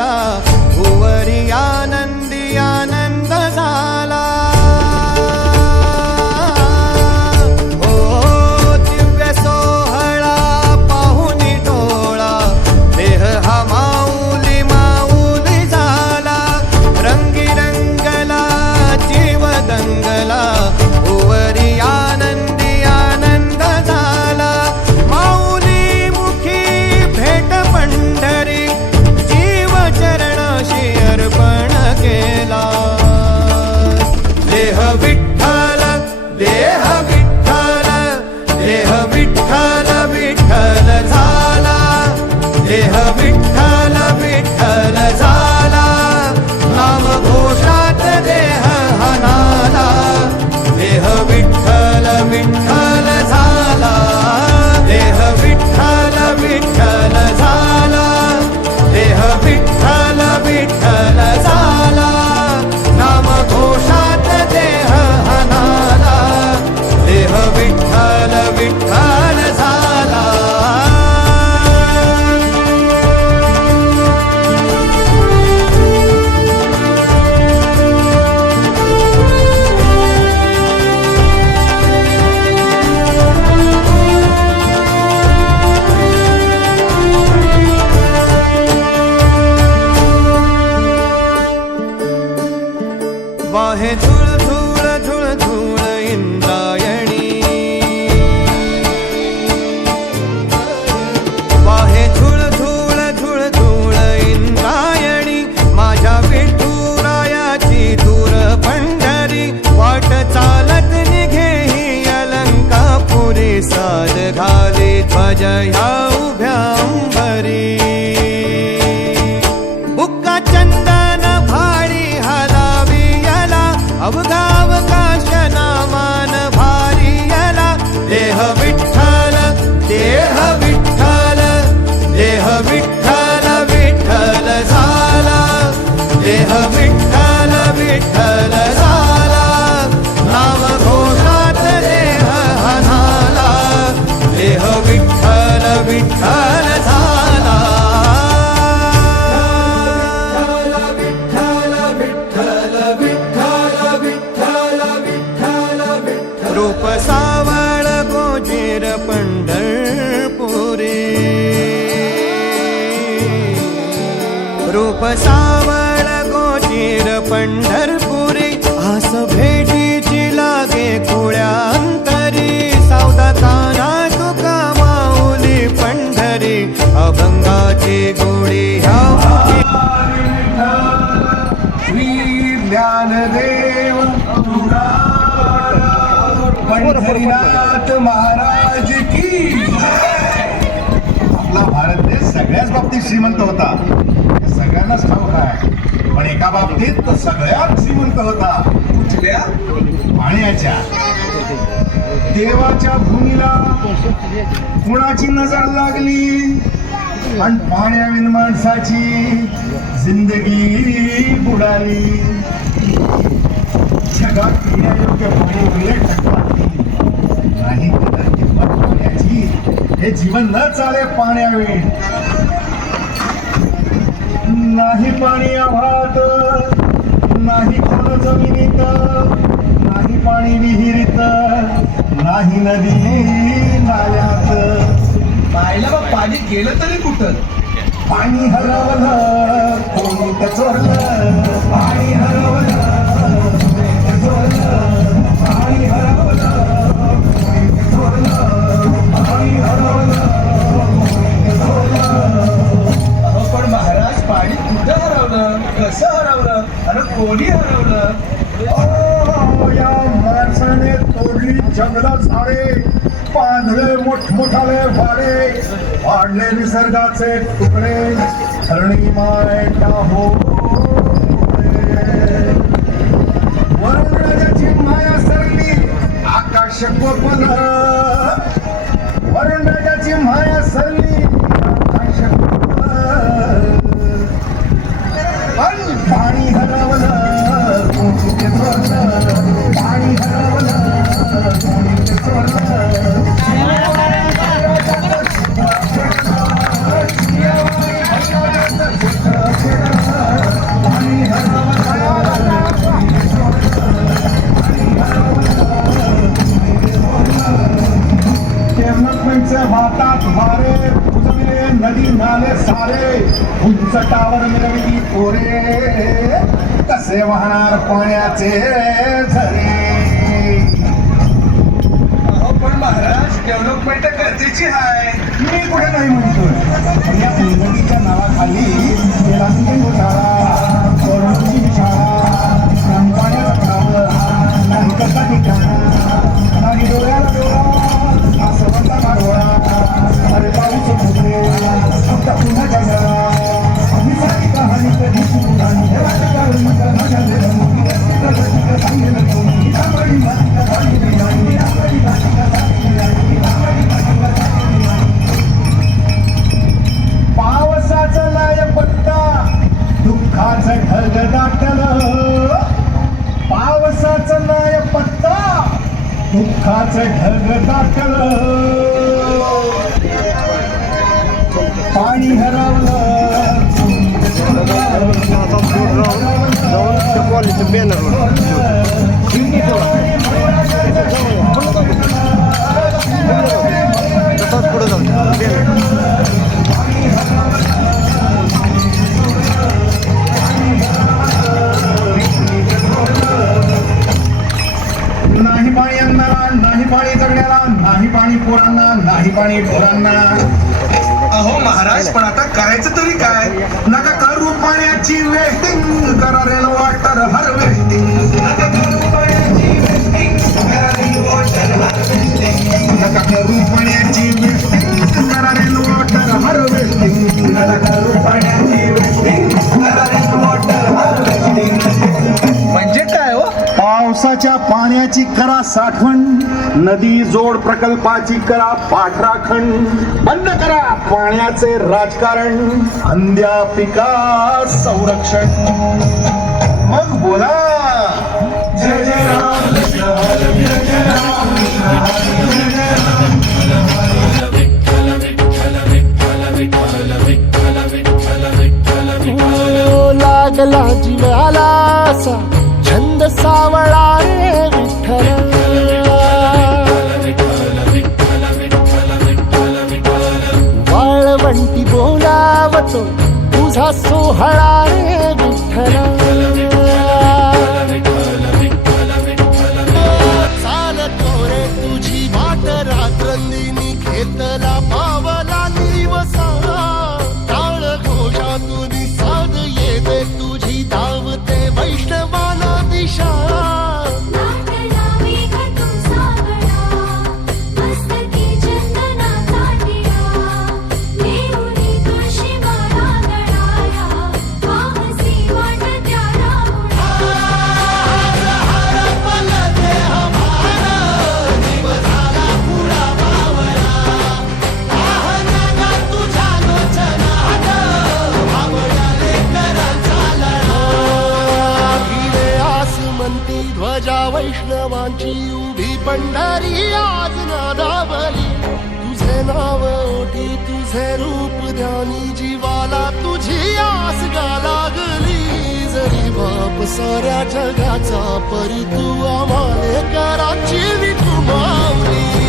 love. தேக விட்டு जया उभ्या अंबरी बुक्का चंदन भारी हलावी याला अवघा रूप सावळ गोजीर पंढरपुरी आस भेटीची लागे कुळ्यांतरी सावदा काना तुका माऊली पंढरी अभंगाची गोडी ह्या श्री ज्ञानदेव पंढरीनाथ महाराज की सगळ्याच बाबतीत श्रीमंत होता. हे सगळ्यांनाच ठाऊक आहे. पण एका बाबतीत तो सगळ्यात श्रीमंत होता. कुठल्या? पाण्याच्या. देवाच्या भूमीला कुणाची नजर लागली? आणि पाण्याविन माणसाची जिंदगी बुडाली. जगात पिण्यायोग्य पाणी उलट नाही. पाण्याची हे जीवन न चाले पाण्याविण नाही पाणी आभाळात नाही खोल जमिनीत नाही पाणी विहिरीत नाही नदी नाल्यात. पाहिलं बा पाणी गेलं तरी कुठं? पाणी हरवलं कोणी चोरलं पाणी हरवलं. जंगलात झाडे पांढरे मोठमोठाले वाडे वाढले निसर्गाचे तुकडे धरणी माय हो वरुणराजाची माया सरली आकाश कोपल वरुणराजाची माया सरली आकाश पण पाणी आता तुम्हारे वारे नदी नाले सारे. उंच टावर मिरवली पोरे. कसे वाहणार पाण्याचे झरे? अहो पण महाराज डेव्हलपमेंट गरजेची आहे मी कुठे नाही म्हणतोय. या नदीच्या नावाखाली दुःखाचं ढग पाणी जगण्याला नाही पाणी पोरांना नाही पाणी ढोरांना. अहो महाराज पण आता करायचं तरी काय? नका करू पाण्याची वेस्टिंग करा रेल वॉटर वेस्टिंग हार्वेस्टिंग म्हणजे काय हो? पावसाच्या पाण्याची करा साठवण. नदी जोड प्रकल्पाची करा पाठराखण. बंद करा पाण्याचे राजकारण. अंध्या पिका संरक्षण. मग बोला. जय जय राम. हो, हो, हो, लागला जिव्याला बाप साऱ्या जगाचा परी तू आम्हाला कराची विकू मावली.